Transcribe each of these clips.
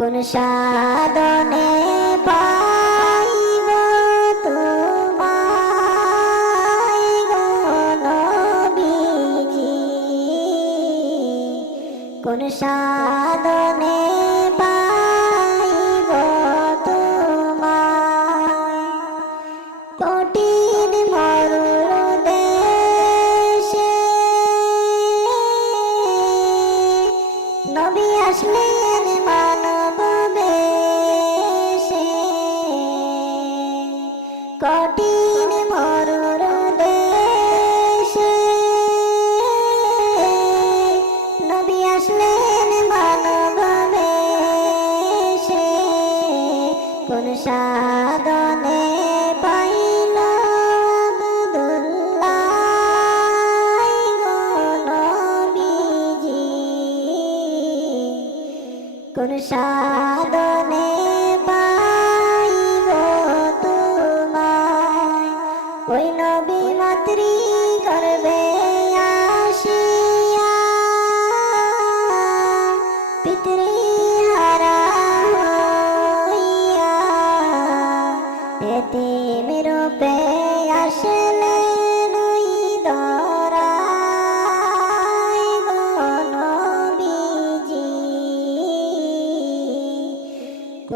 কোন সাধনে পাইব তোমায় গো নবীজি। কোন সাধনে পাইব তোমায়। কঠিন মরুর দেশে নবী আসলেন কঠিন মরুর দেশে। নবী আসলেন মানব বেশে। কোন সাধনে পাইল কোন সাধনে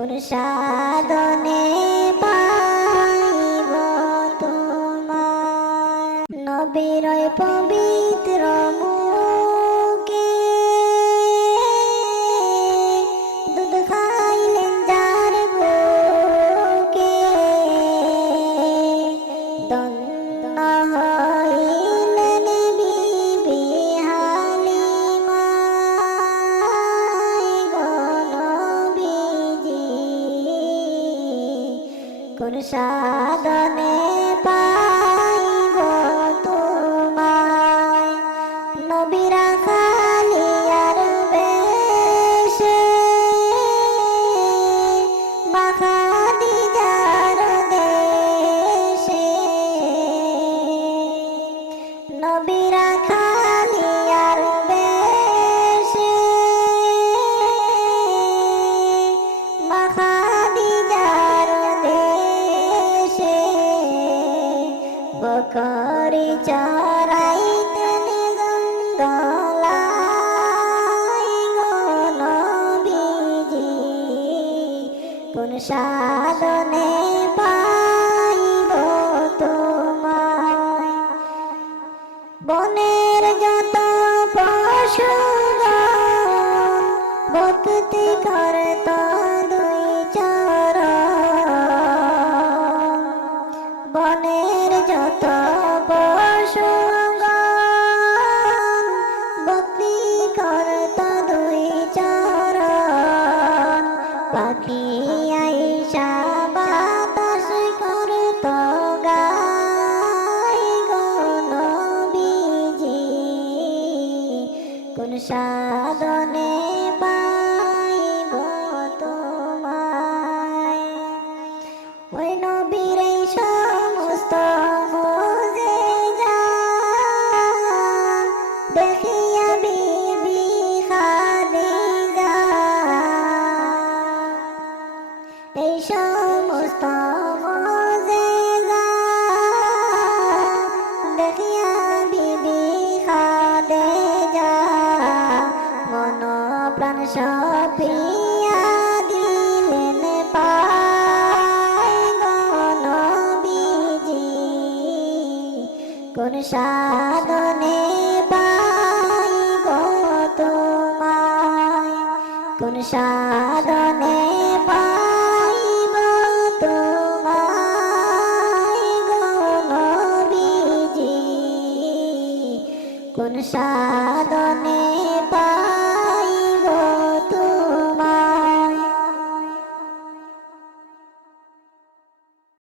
কোন সাধনে পাইব তোমার। নবীর পবিত্র মুখে দুধ খাইলেন যার বুকে। দন্ন হইলেন কোন সাধনে পাইব তোমায়। নবীরা বকরি চড়াইতেন গঙ্গলাই গো নবীজি। কোন সাধনে পাইব তোমায়? বনের যত পশু ভক্তি করত কোন সাধনে সপিয়া দিলেন পায় গো কোন সাধনে পাইব তোমায়? কোন সাধনে